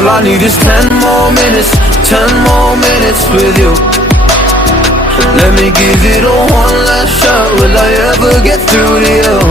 All I need is 10 more minutes, 10 more minutes with you. Let me give it a one last shot. Will I ever get through to you?